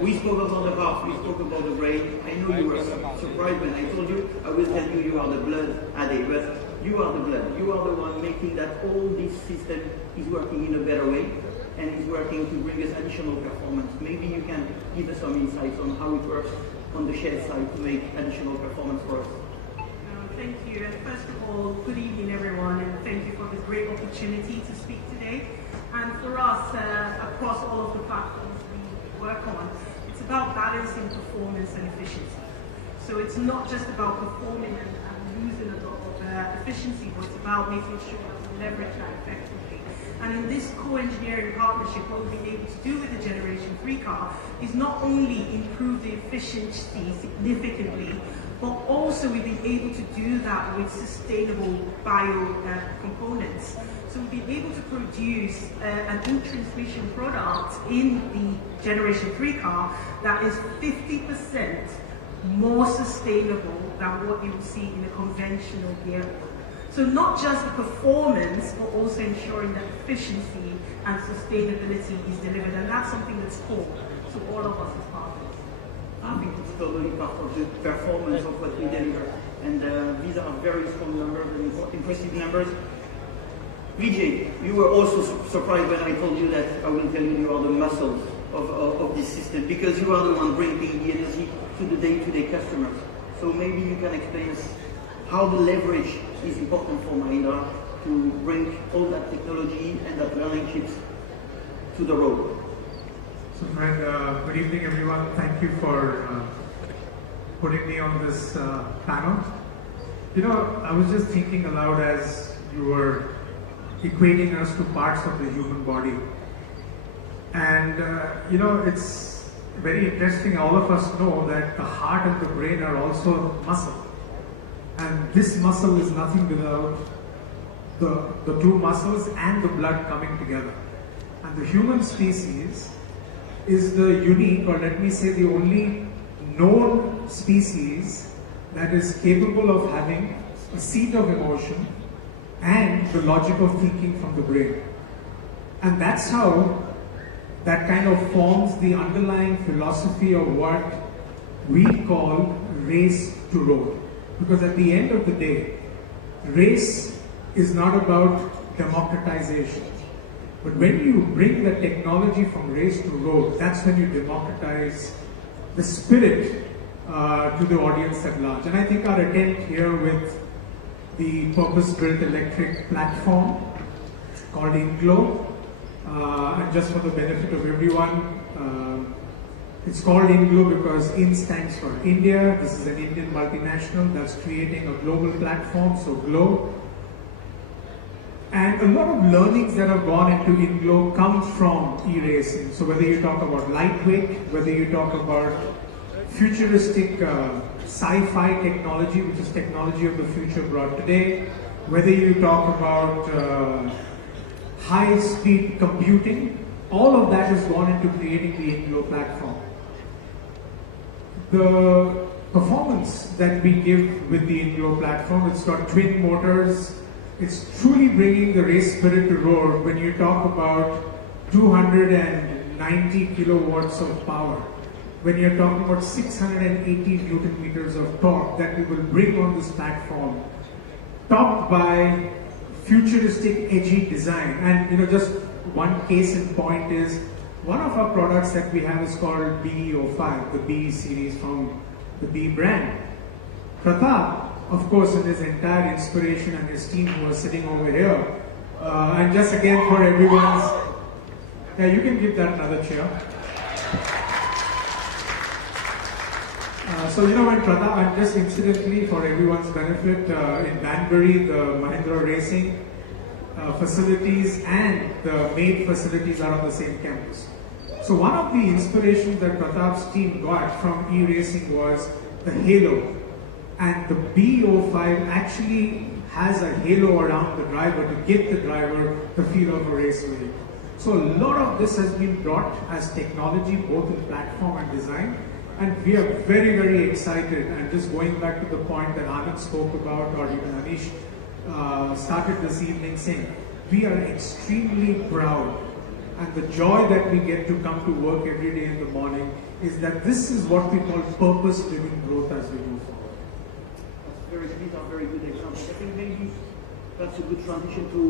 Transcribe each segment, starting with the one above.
We spoke about the heart, we spoke about the brain. I know you were surprised when I told you, I will tell you you are the blood addict, but you are the blood. You are the one making that all this system is working in a better way and is working to bring us additional performance. Maybe you can give us some insights on how it works on the shared side to make additional performance for us. Thank you. And first of all, good evening everyone, and thank you for this great opportunity to speak today. And for us, across all of the platforms we work on, it's about balancing performance and efficiency. So it's not just about performing and losing a lot of efficiency, but it's about making sure that we leverage that effectively. And in this co-engineering partnership, what we've been able to do with the Generation 3 car is not only improve the efficiency significantly, but also we've been able to do that with sustainable bio components. So we've been able to produce an in-transmission product in the Generation 3 car that is 50% more sustainable than what you would see in a conventional gearbox. So not just the performance, but also ensuring that efficiency and sustainability is delivered, and that's something that's core to all of us as partners. I think it's totally part of the performance of what we deliver, and these are very strong numbers and impressive numbers. Vijay, you were also surprised when I told you that I will tell you you are the muscles of this system, because you are the one bringing the energy to the day-to-day customers. So maybe you can explain us how the leverage is important for Mahindra to bring all that technology and that learning chips to the road. So Fred, good evening everyone. Thank you for putting me on this panel. You know, I was just thinking aloud as you were equating us to parts of the human body. And you know, it's very interesting. All of us know that the heart and the brain are also muscle. And this muscle is nothing without the two muscles and the blood coming together. And the human species is the unique, or let me say the only known species that is capable of having a seat of emotion and the logic of thinking from the brain. And that's how that kind of forms the underlying philosophy of what we call race to road. Because at the end of the day, race is not about democratization. But when you bring the technology from race to road, that's when you democratize the spirit to the audience at large. And I think our attempt here with the purpose-built electric platform called InGlow, and just for the benefit of everyone, it's called InGlow because IN stands for India. This is an Indian multinational that's creating a global platform, so Glow. And a lot of learnings that have gone into InGlow come from e-racing. So whether you talk about lightweight, whether you talk about futuristic sci-fi technology, which is technology of the future brought today, whether you talk about high-speed computing, all of that has gone into creating the InGlow platform. The performance that we give with the InGlow platform, it's got twin motors. It's truly bringing the race spirit to road when you talk about 290 kilowatts of power. When you're talking about 680 Newton meters of torque that we will bring on this platform, topped by futuristic edgy design. And you know, just one case in point is one of our products that we have is called BE05, the BE series from the BE brand. Pratap, of course, in his entire inspiration and his team who are sitting over here, and just again for everyone's, yeah, you can give that another chair. So you know, when Pratap, and just incidentally for everyone's benefit, in Banbury, the Mahindra Racing facilities and the main facilities are on the same campus. So one of the inspirations that Pratap's team got from e-racing was the halo. And the BE05 actually has a halo around the driver to give the driver the feel of a race vehicle. So a lot of this has been brought as technology, both in platform and design. And we are very, very excited. And just going back to the point that Anand spoke about, or even Anish started this evening saying, we are extremely proud and the joy that we get to come to work every day in the morning is that this is what we call purpose-driven growth as we move forward. These are very good examples. I think maybe that's a good transition to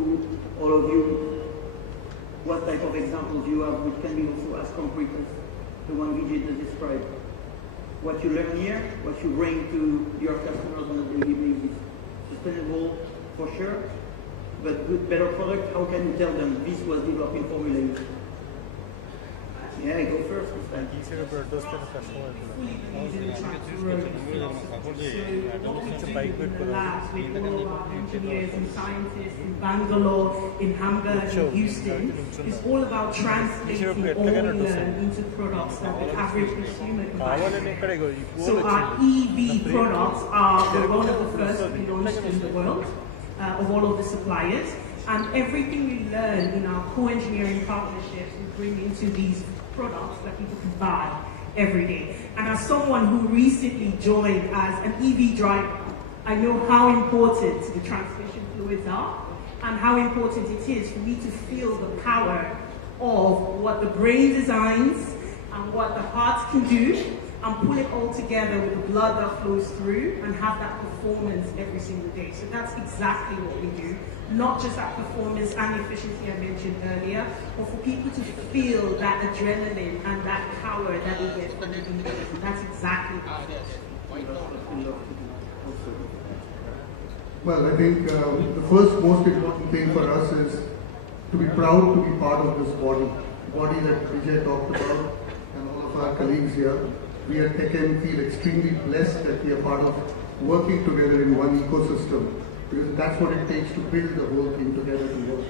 all of you. What type of examples you have, which can be also as concrete as the one Vijay just described. What you learn here, what you bring to your customers on a daily basis. Sustainable for sure, but good, better product. How can you tell them this was developed in Formula E? Yeah, go first. Engineers and scientists in Bangalore, in Hamburg, in Houston, is all about translating all we learn into products that the average consumer can buy. So our EV products are one of the first we launched in the world of all of the suppliers, and everything we learn in our co-engineering partnerships we bring into these products that people can buy every day. And as someone who recently joined as an EV driver, I know how important the transmission fluids are and how important it is for me to feel the power of what the brain designs and what the heart can do, and pull it all together with the blood that flows through and have that performance every single day. So that's exactly what we do. Not just that performance and efficiency I mentioned earlier, but for people to feel that adrenaline and that power that they get from the vehicles. And that's exactly what it is. Well, I think the first most important thing for us is to be proud to be part of this body that Vijay talked about, and all of our colleagues here. We at Techem feel extremely blessed that we are part of working together in one ecosystem, because that's what it takes to build the whole thing together to work.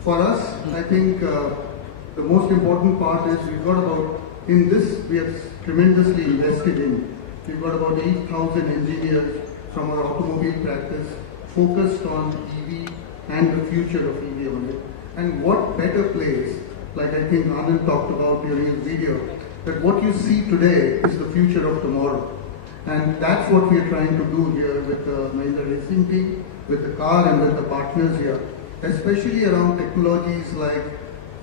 For us, I think the most important part is we've got about, in this we have tremendously invested in. We've got about 8,000 engineers from our automobile practice focused on EV and the future of EV on it. And what better place, like I think Anand talked about during his video, that what you see today is the future of tomorrow. And that's what we are trying to do here with the Mahindra Racing team, with the car and with the partners here, especially around technologies like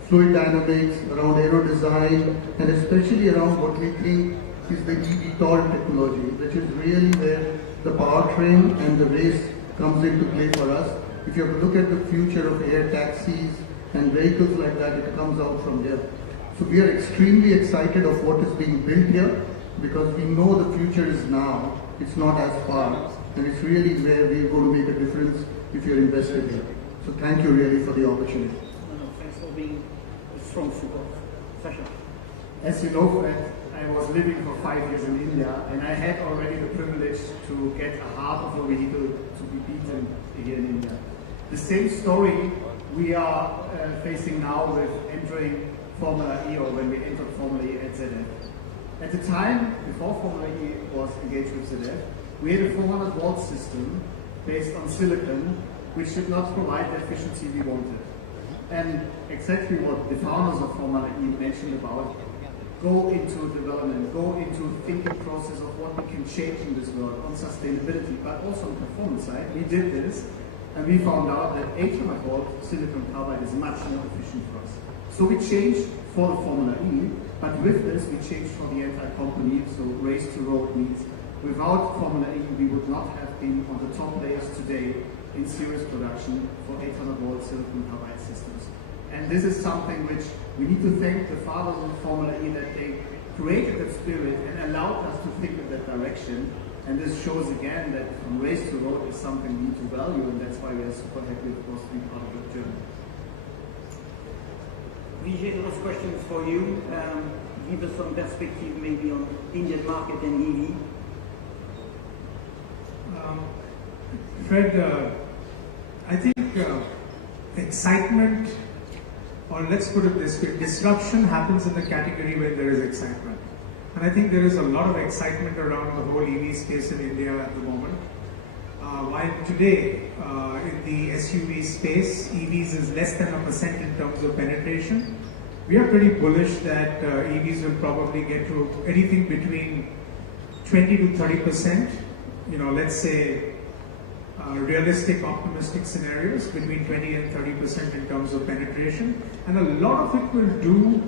fluid dynamics, around aero design, and especially around what we think is the eVTOL technology, which is really where the powertrain and the race comes into play for us. If you have to look at the future of air taxis and vehicles like that, it comes out from here. So we are extremely excited of what is being built here, because we know the future is now, it's not as far, and it's really where we're going to make a difference if you're invested here. So thank you really for the opportunity. Thanks for being a strong support. Sasha. As you know, Fred, I was living for 5 years in India, and I had already the privilege to get a half of a vehicle to be beaten here in India. The same story we are facing now with entering Formula E, or when we entered Formula E at ZF. At the time, before Formula E was engaged with ZF, we had a 400-volt system based on silicon, which did not provide the efficiency we wanted. And exactly what the founders of Formula E mentioned about, go into development, go into thinking process of what we can change in this world on sustainability, but also on the performance side. We did this, and we found out that 800-volt silicon carbide is much more efficient for us. So we changed for the Formula E, but with this we changed for the entire company, so race to road means without Formula E we would not have been on the top layers today in series production for 800-volt silicon carbide systems. And this is something which we need to thank the fathers of Formula E, that they created that spirit and allowed us to think in that direction. And this shows again that from race to road is something we need to value, and that's why we are super happy, of course, to be part of that journey. Vijay, those questions for you. Give us some perspective maybe on Indian market and EV. Fred, I think excitement, or let's put it this way, disruption happens in the category where there is excitement. And I think there is a lot of excitement around the whole EV space in India at the moment. While today, in the SUV space, EVs is less than 1% in terms of penetration, we are pretty bullish that EVs will probably get to anything between 20 to 30%. You know, let's say realistic, optimistic scenarios between 20 and 30% in terms of penetration, and a lot of it will do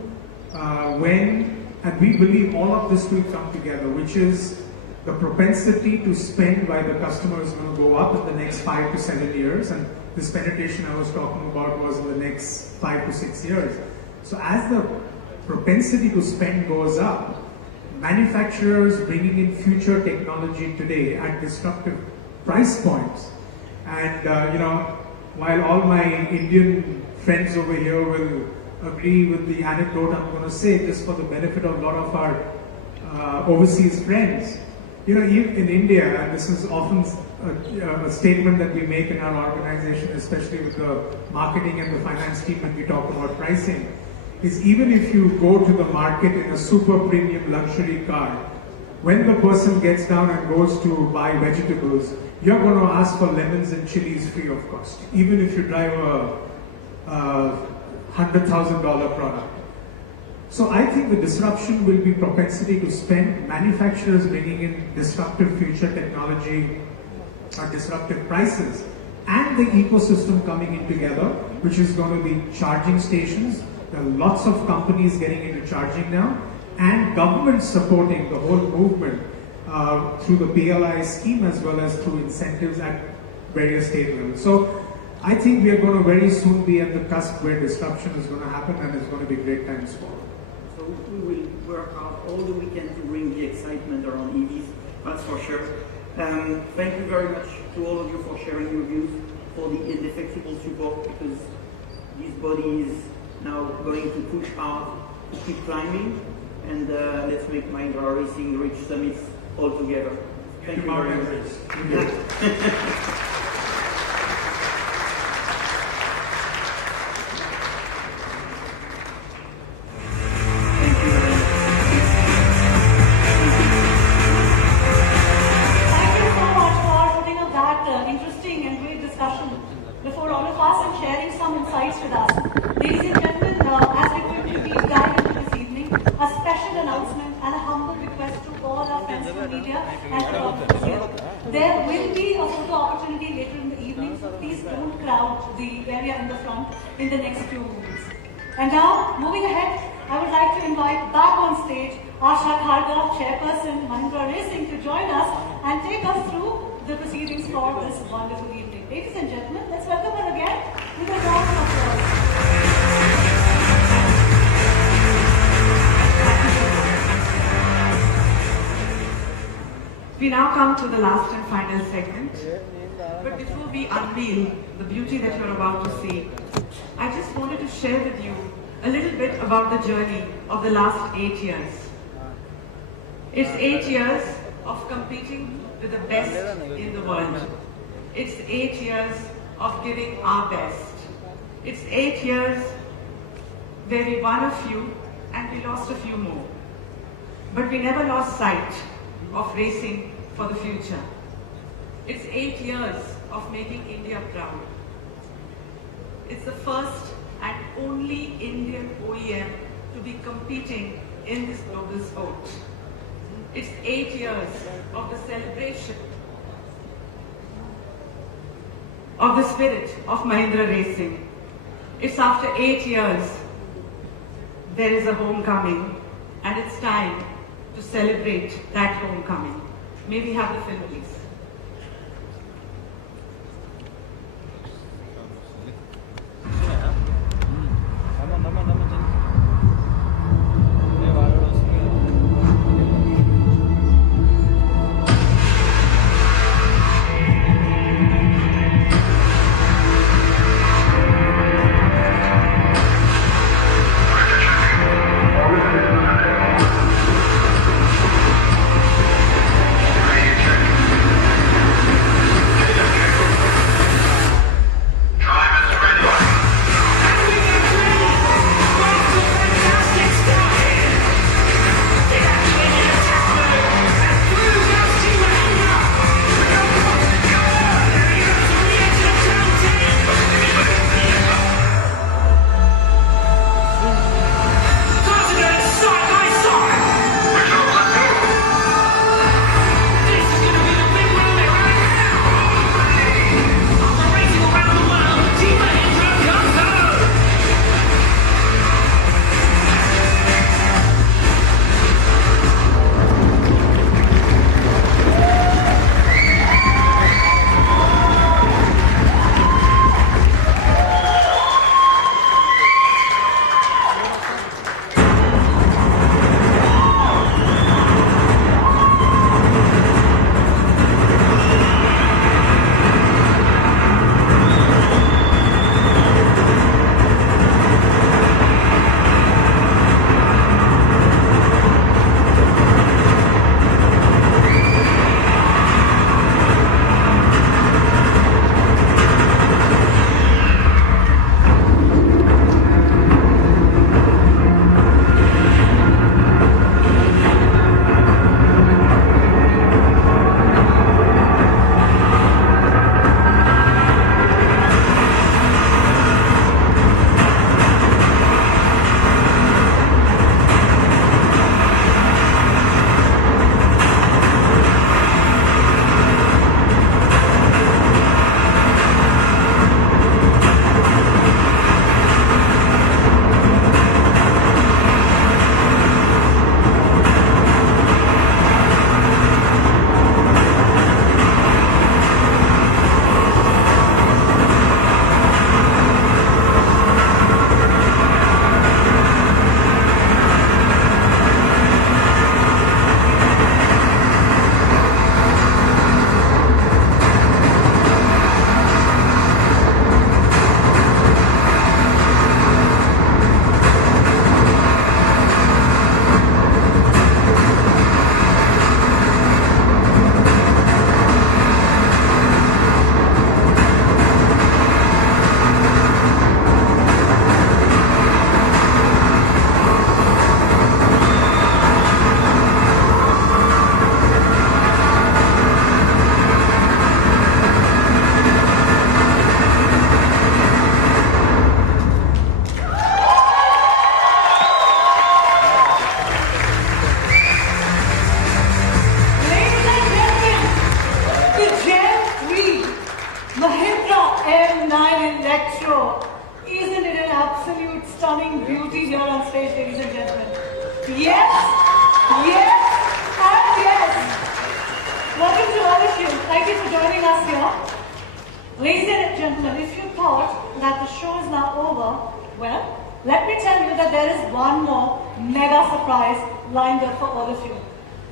and we believe all of this will come together, which is the propensity to spend by the customer is going to go up in the next 5 to 7 years, and this penetration I was talking about was in the next 5 to 6 years. So as the propensity to spend goes up, manufacturers bringing in future technology today at disruptive price points, and while all my Indian friends over here will agree with the anecdote I'm going to say, just for the benefit of a lot of our overseas friends, in India, and this is often a statement that we make in our organization, especially with the marketing and the finance team when we talk about pricing, is even if you go to the market in a super premium luxury car, when the person gets down and goes to buy vegetables, you're going to ask for lemons and chilies free of cost, even if you drive a $100,000 product. So I think the disruption will be propensity to spend, manufacturers bringing in disruptive future technology or disruptive prices, and the ecosystem coming in together, which is going to be charging stations. There are lots of companies getting into charging now, and government supporting the whole movement through the PLI scheme as well as through incentives at various state levels. So I think we are going to very soon be at the cusp where disruption is going to happen, and it's going to be great times forward. So we will work hard all the weekend to bring the excitement around EVs, that's for sure. Thank you very much to all of you for sharing your views, for the indefectible support, because this body is now going to push hard to keep climbing, and let's make Mahindra Racing reach summits all together. Thank you very much. before all of us and sharing some insights with us. Ladies and gentlemen, as we quickly deep dive into this evening, a special announcement and a humble request to all our friends from media and to public here. There will be a photo opportunity later in the evening, so please don't crowd the area in the front in the next few minutes. And now, moving ahead, I would like to invite back on stage Asha Kharga, Chairperson, Mahindra Racing, to join us and take us through the proceedings for this wonderful evening. Ladies and gentlemen, let's welcome her again with a round of applause. We now come to the last and final segment. But before we unveil the beauty that you're about to see, I just wanted to share with you a little bit about the journey of the last 8 years. It's 8 years of competing with the best in the world. It's 8 years of giving our best. It's 8 years where we won a few and we lost a few more. But we never lost sight of racing for the future. It's 8 years of making India proud. It's the first and only Indian OEM to be competing in this global sport. It's 8 years of the celebration of the spirit of Mahindra Racing. It's after 8 years, there is a homecoming, and it's time to celebrate that homecoming. May we have the film, please? stage, ladies and gentlemen. Yes, yes, and yes. Welcome to all of you. Thank you for joining us here. Ladies and gentlemen, if you thought that the show is now over, well, let me tell you that there is one more mega surprise lined up for all of you.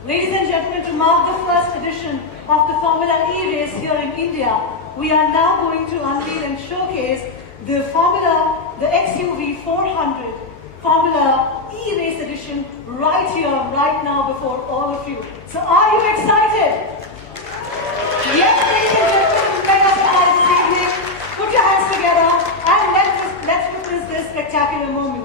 Ladies and gentlemen, to mark the first edition of the Formula E race here in India, we are now going to unveil and showcase the XUV 400 Formula E race edition right here, right now before all of you. So are you excited? Yes, ladies and gentlemen, mega surprise this evening. Put your hands together and let's witness this spectacular moment.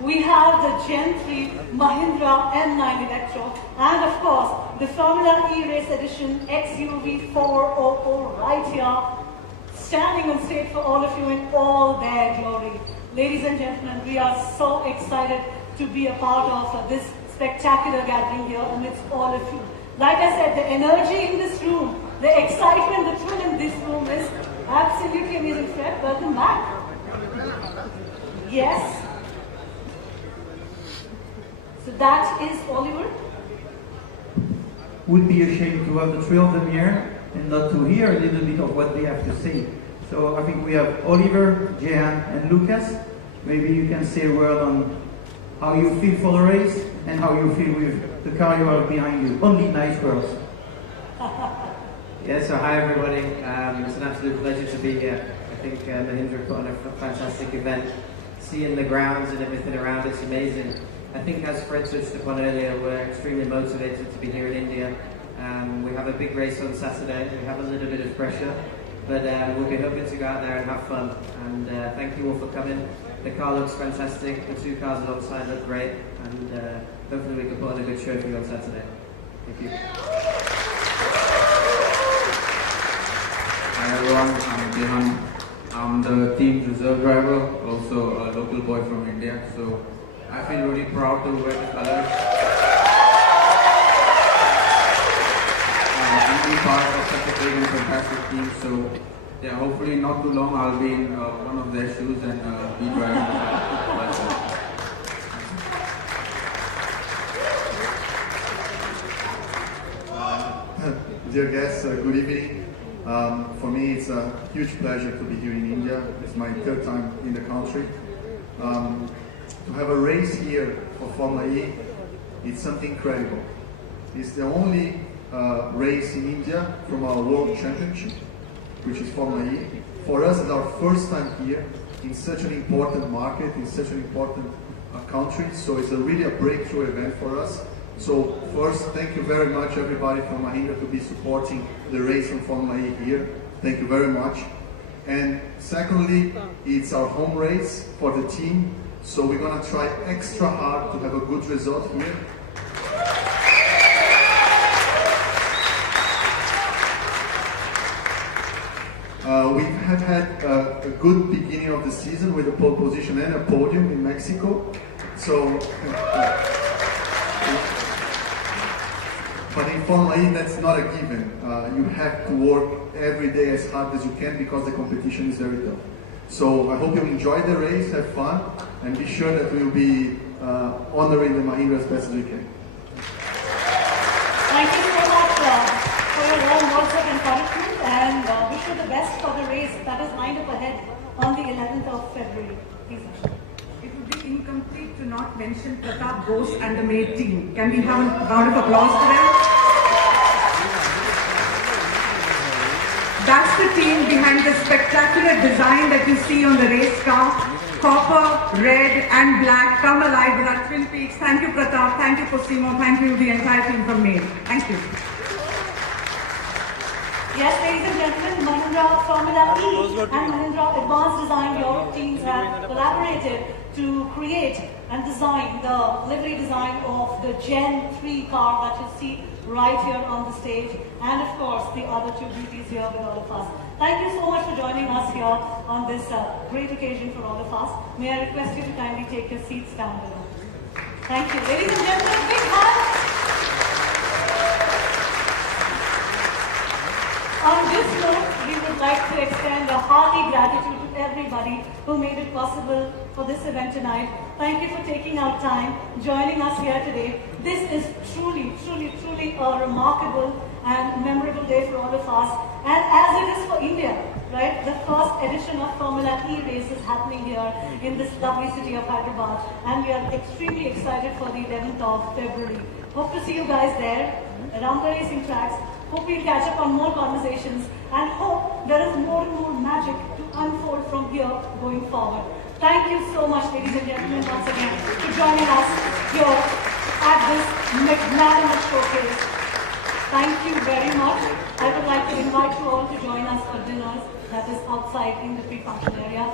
We have the Gen 3 Mahindra M9 Electro and of course the Formula E Race Edition XUV 400 right here, standing on stage for all of you in all their glory. Ladies and gentlemen, we are so excited to be a part of this spectacular gathering here amidst all of you. Like I said, the energy in this room, the excitement, the thrill in this room is absolutely amazing. Fred, welcome back. Yes. So that is Oliver. Would be ashamed to have the three of them here and not to hear a little bit of what they have to say. So I think we have Oliver, Jehan, and Lucas. Maybe you can say a word on how you feel for the race and how you feel with the car you have behind you. Only nice words. Yeah, so hi everybody. It's an absolute pleasure to be here. I think Mahindra put on a fantastic event. Seeing the grounds and everything around, it's amazing. I think as Fred touched upon earlier, we're extremely motivated to be here in India. We have a big race on Saturday. We have a little bit of pressure, but we'll be hoping to go out there and have fun. And thank you all for coming. The car looks fantastic. The two cars alongside look great. And hopefully we can put on a good show for you on Saturday. Thank you. Hi everyone, I'm Jehan. I'm the team reserve driver, also a local boy from India. So I feel really proud to wear the colors and be part of such a big and fantastic team. So yeah, hopefully not too long I'll be in one of their shoes and be driving the car. Dear guests, good evening. For me, it's a huge pleasure to be here in India. It's my third time in the country. To have a race here for Formula E, it's something incredible. It's the only race in India from our World Championship, which is Formula E. For us, it's our first time here in such an important market, in such an important country. So it's really a breakthrough event for us. So first, thank you very much everybody from Mahindra to be supporting the race from Formula E here. Thank you very much. And secondly, it's our home race for the team. So we're going to try extra hard to have a good result here. We have had a good beginning of the season with a pole position and a podium in Mexico. So. But in Formula E, that's not a given. You have to work every day as hard as you can because the competition is very tough. So I hope you enjoy the race, have fun, and be sure that we'll be honoring the Mahindra as best as we can. you the best for the race that is lined up ahead on the 11th of February. Please, Asha. It would be incomplete to not mention Pratap Bose and the maid team. Can we have a round of applause for them? That's the team behind the spectacular design that you see on the race car. Copper, red and black come alive with our twin peaks. Thank you, Pratap. Thank you, Cosimo. Thank you, the entire team from Maid. Thank you. Yes, ladies and gentlemen, Mahindra Formula E and Mahindra Advanced Design Europe teams have collaborated to create and design the livery design of the Gen 3 car that you see right here on the stage, and of course the other two beauties here with all of us. Thank you so much for joining us here on this great occasion for all of us. May I request you to kindly take your seats down below. Thank you. Ladies and gentlemen, big hand. On this note, we would like to extend a hearty gratitude to everybody who made it possible for this event tonight. Thank you for taking out time, joining us here today. This is truly a remarkable and memorable day for all of us. And as it is for India, right? The first edition of Formula E race is happening here in this lovely city of Hyderabad. And we are extremely excited for the 11th of February. Hope to see you guys there around the racing tracks. Hope we'll catch up on more conversations and hope there is more and more magic to unfold from here going forward. Thank you so much, ladies and gentlemen, once again for joining us here at this magnanimous showcase. Thank you very much. I would like to invite you all to join us for dinners that is outside in the pre-function area.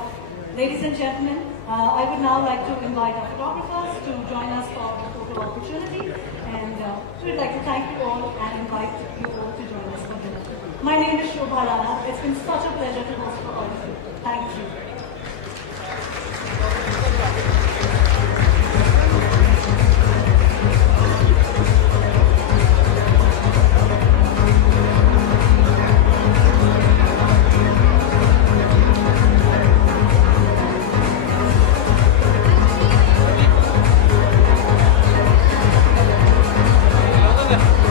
Ladies and gentlemen, I would now like to invite our photographers to join us for the photo opportunity. And we'd like to thank you all and invite you all to join us for dinner. My name is Shobha Rana. It's been such a pleasure to host for all of you. Thank you. Gracias.